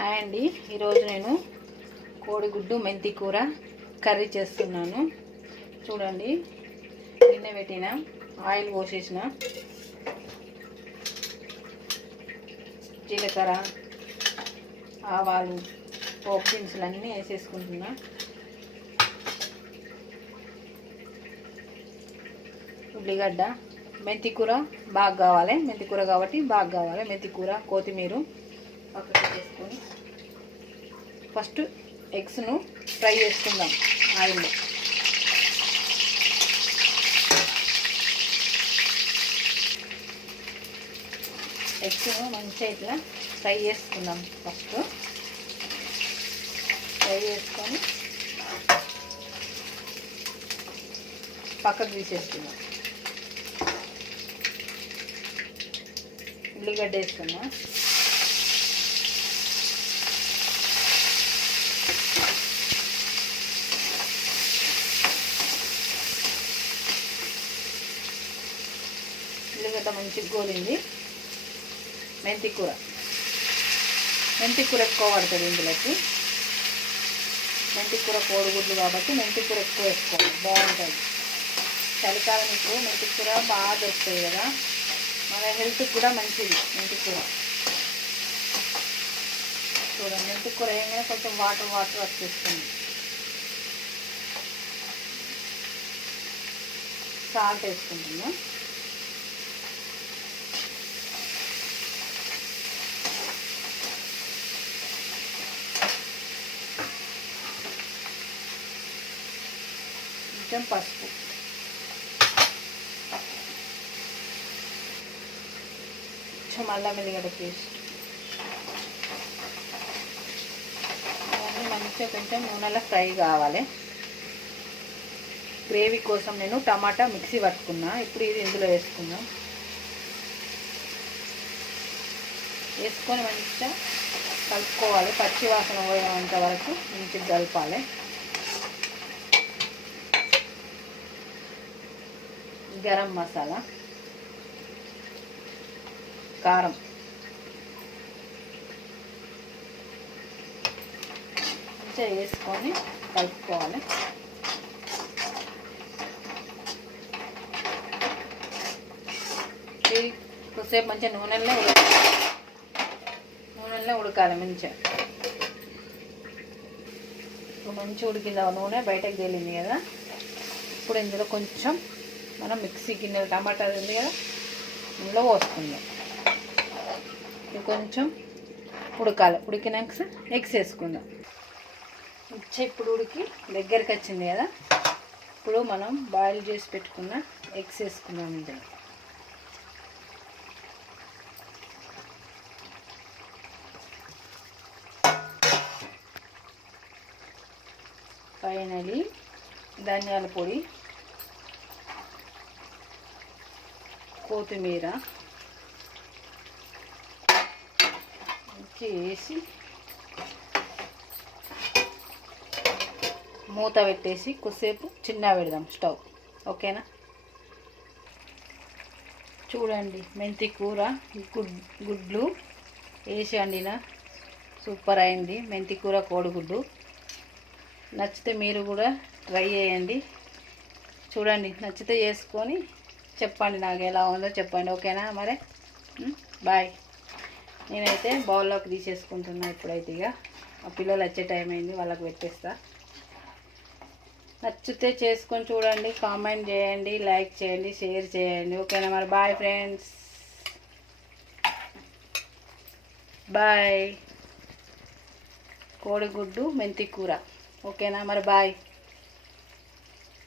Hi అండి, ఈరోజు నేను కోడిగుడ్డు మెంతి కూర కర్రీ చేస్తున్నాను. చూడండి, గిన్నె పెట్టిన, ఆయిల్ పోసేసిన, జీలకర్ర, ఆవాలు, పోపు దినుసులు అన్నీ వేసేసుకుంటున్నా. ఉల్లిగడ్డ, మెంతి కూర బాగా కావాలి, మెంతి కూర కాబట్టి బాగా కావాలి. మెంతి కూర, కొత్తిమీర పక్కకు వేసుకొని ఫస్ట్ ఎగ్స్ను ఫ్రై చేసుకుందాం ఆయిల్లో. ఎగ్స్ను మంచిగా ఇట్లా ఫ్రై చేసుకుందాం. ఫస్ట్ ఫ్రై చేసుకొని పక్కకు తీసేసుకుందాం. ఉల్లిగడ్డ వేసుకుందాం. ఉల్లిగడ్డ మంచిగా గోలింది. మెంతి కూర ఎక్కువ పడుతుంది ఇందులోకి. మెంతి కూర కోడిగుడ్లు కాబట్టి మెంతి కూర ఎక్కువ వేసుకోవాలి, బాగుంటుంది. చలికాలం ఇప్పుడు మెంతి కూర బాగా దొరుకుతాయి కదా, మన హెల్త్కి కూడా మంచిది మెంతి కూర. చూడండి, మెంతి కూర వేయగానే కొంచెం వాటర్ వచ్చేస్తుంది. సాల్ట్ వేసుకుంటున్నాం. కొంచెం పసుపు, కొంచెం అల్లం వెల్లిగడ్డ పేస్ట్, అవన్నీ మంచిగా కొంచెం నూనెలో ఫ్రై కావాలి. గ్రేవీ కోసం నేను టమాటా మిక్సీ పట్టుకున్నా. ఇప్పుడు ఇది ఇందులో వేసుకుందాం. వేసుకొని మంచిగా కలుపుకోవాలి. పచ్చి వాసన పోయేంత వరకు మంచిగా కలపాలి. గరం మసాలా, కారం, మంచిగా వేసుకొని కలుపుకోవాలి. ఇది కొద్దిసేపు మంచిగా నూనెలో ఉడకాలి. మంచిగా ఇప్పుడు మంచిగా ఉడికింది. నూనె బయటకు తేలింది కదా. ఇప్పుడు ఇందులో కొంచెం మనం మిక్సీ గిన్నె టమాటా ఉంది కదా, ఇందులో పోసుకుందాం. ఇది కొంచెం ఉడకాలి. ఉడికినాక ఎగ్స్ వేసుకుందాం. ఇప్పుడు ఉడికి దగ్గరికి వచ్చింది కదా. ఇప్పుడు మనం బాయిల్ చేసి పెట్టుకున్న ఎగ్స్ వేసుకుందాం. ఇందులో ఫైనలీ ధనియాల పొడి, కొత్తిమీర వేసి మూత పెట్టేసి కొద్దిసేపు చిన్న పెడదాం స్టవ్. ఓకేనా? చూడండి, మెంతి కూర గుడ్లు వేసి వండిన సూపర్ అయింది. మెంతి కూర కోడిగుడ్డు. నచ్చితే మీరు కూడా ట్రై చేయండి. చూడండి, నచ్చితే చేసుకొని చెప్పండి, నాకు ఎలా ఉందో చెప్పండి. ఓకేనా? మరి బాయ్. నేనైతే బౌల్లోకి తీసేసుకుంటున్నా. ఇప్పుడైతే ఇక ఆ పిల్లలు వచ్చే టైం అయింది, వాళ్ళకి పెట్టేస్తా. నచ్చితే చేసుకొని చూడండి, కామెంట్ చేయండి, లైక్ చేయండి, షేర్ చేయండి. ఓకేనా? మరి బాయ్ ఫ్రెండ్స్, బాయ్. కోడిగుడ్డు మెంతి కూర. ఓకేనా? మరి బాయ్.